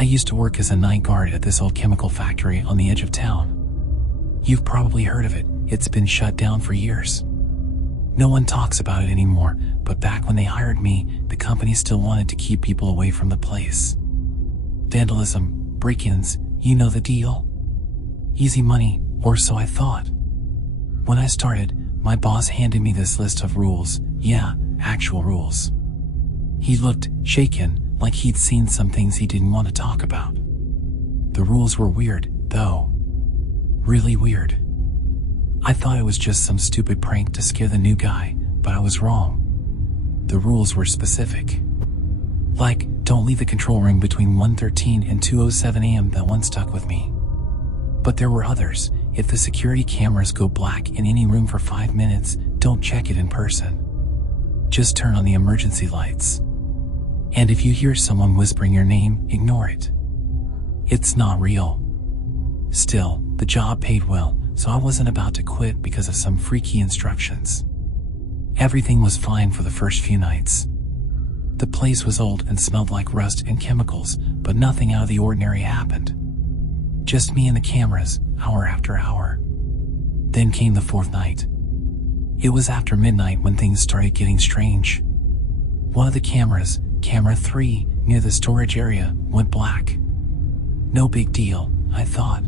I used to work as a night guard at this old chemical factory on the edge of town. You've probably heard of it. It's been shut down for years. No one talks about it anymore, but back when they hired me, the company still wanted to keep people away from the place. Vandalism, break-ins, you know the deal. Easy money, or so I thought. When I started, my boss handed me this list of rules. Yeah, actual rules. He looked shaken, like he'd seen some things he didn't want to talk about. The rules were weird, though. Really weird. I thought it was just some stupid prank to scare the new guy, but I was wrong. The rules were specific. Like, don't leave the control room between 1:13 and 2:07 a.m. That one stuck with me. But there were others. If the security cameras go black in any room for 5 minutes, don't check it in person. Just turn on the emergency lights. And if you hear someone whispering your name, ignore it. It's not real. Still, the job paid well, so I wasn't about to quit because of some freaky instructions. Everything was fine for the first few nights. The place was old and smelled like rust and chemicals, but nothing out of the ordinary happened. Just me and the cameras, hour after hour. Then came the fourth night. It was after midnight when things started getting strange. One of the cameras, camera 3, near the storage area, went black. No big deal, I thought.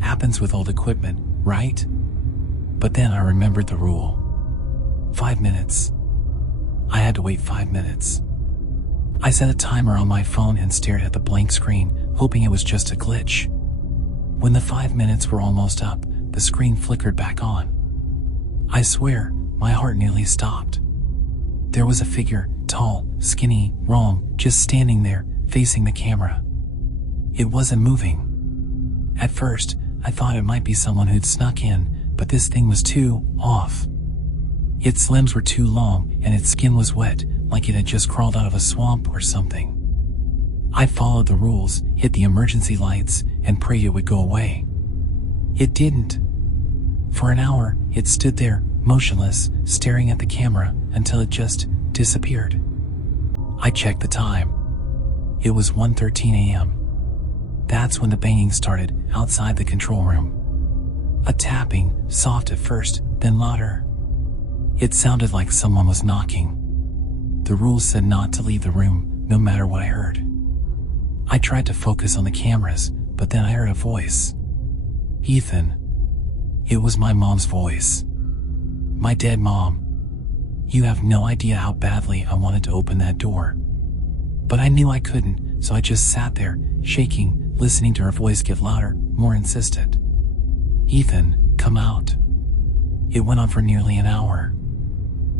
Happens with old equipment, right? But then I remembered the rule. 5 minutes. I had to wait 5 minutes. I set a timer on my phone and stared at the blank screen, hoping it was just a glitch. When the 5 minutes were almost up, the screen flickered back on. I swear, my heart nearly stopped. There was a figure, tall, skinny, wrong, just standing there, facing the camera. It wasn't moving. At first, I thought it might be someone who'd snuck in, but this thing was too off. Its limbs were too long, and its skin was wet, like it had just crawled out of a swamp or something. I followed the rules, hit the emergency lights, and prayed it would go away. It didn't. For an hour, it stood there, motionless, staring at the camera, until it just disappeared. I checked the time. It was 1:13 a.m. That's when the banging started, outside the control room. A tapping, soft at first, then louder. It sounded like someone was knocking. The rules said not to leave the room, no matter what I heard. I tried to focus on the cameras, but then I heard a voice. Ethan. It was my mom's voice. My dead mom. You have no idea how badly I wanted to open that door. But I knew I couldn't, so I just sat there, shaking, listening to her voice get louder, more insistent. Ethan, come out. It went on for nearly an hour.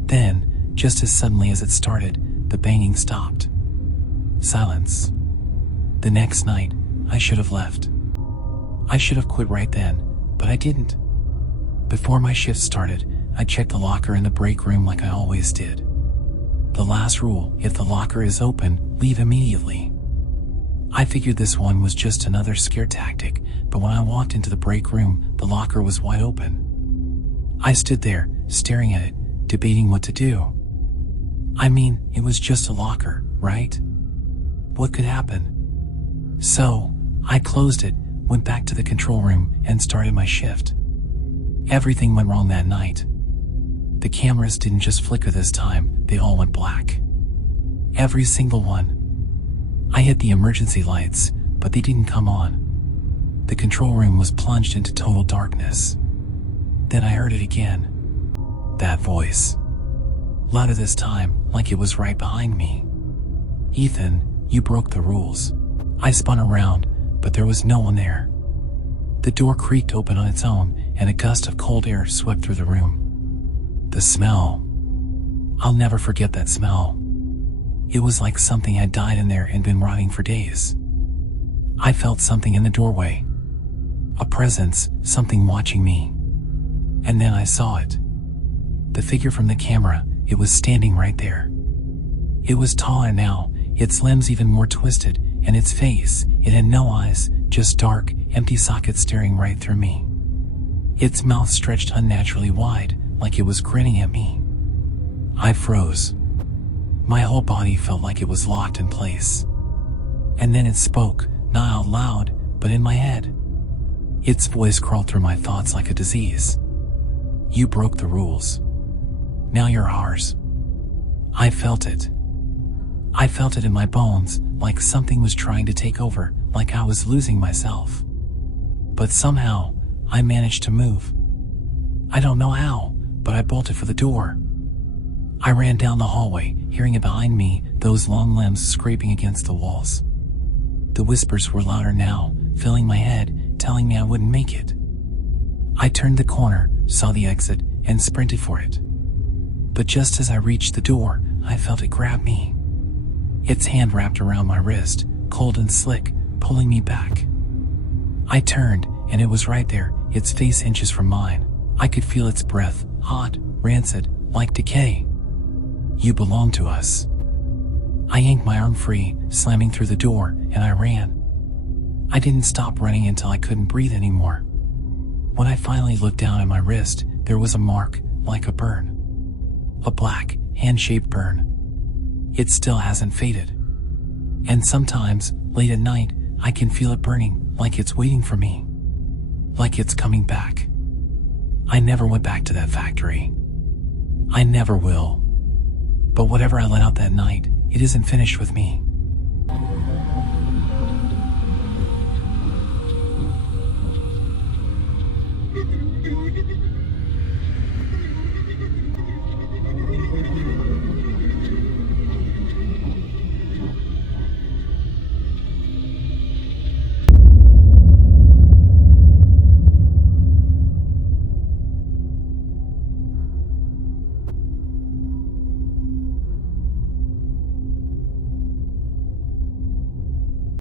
Then, just as suddenly as it started, the banging stopped. Silence. The next night, I should have left. I should have quit right then, but I didn't. Before my shift started, I checked the locker in the break room like I always did. The last rule, if the locker is open, leave immediately. I figured this one was just another scare tactic, but when I walked into the break room, the locker was wide open. I stood there, staring at it, debating what to do. I mean, it was just a locker, right? What could happen? So, I closed it, went back to the control room, and started my shift. Everything went wrong that night. The cameras didn't just flicker this time, they all went black. Every single one. I hit the emergency lights, but they didn't come on. The control room was plunged into total darkness. Then I heard it again. That voice. Louder this time, like it was right behind me. Ethan, you broke the rules. I spun around, but there was no one there. The door creaked open on its own, and a gust of cold air swept through the room. The smell. I'll never forget that smell. It was like something had died in there and been rotting for days. I felt something in the doorway. A presence, something watching me. And then I saw it. The figure from the camera, it was standing right there. It was taller now, its limbs even more twisted, and its face, it had no eyes, just dark, empty sockets staring right through me. Its mouth stretched unnaturally wide, like it was grinning at me. I froze. My whole body felt like it was locked in place. And then it spoke, not out loud, but in my head. Its voice crawled through my thoughts like a disease. You broke the rules. Now you're ours. I felt it. I felt it in my bones, like something was trying to take over, like I was losing myself. But somehow, I managed to move. I don't know how, but I bolted for the door. I ran down the hallway, hearing it behind me, those long limbs scraping against the walls. The whispers were louder now, filling my head, telling me I wouldn't make it. I turned the corner, saw the exit, and sprinted for it. But just as I reached the door, I felt it grab me. Its hand wrapped around my wrist, cold and slick, pulling me back. I turned, and it was right there, its face inches from mine. I could feel its breath, hot, rancid, like decay. You belong to us. I yanked my arm free, slamming through the door, and I ran. I didn't stop running until I couldn't breathe anymore. When I finally looked down at my wrist, there was a mark, like a burn. A black, hand-shaped burn. It still hasn't faded. And sometimes, late at night, I can feel it burning, like it's waiting for me. Like it's coming back. I never went back to that factory. I never will. But whatever I let out that night, it isn't finished with me.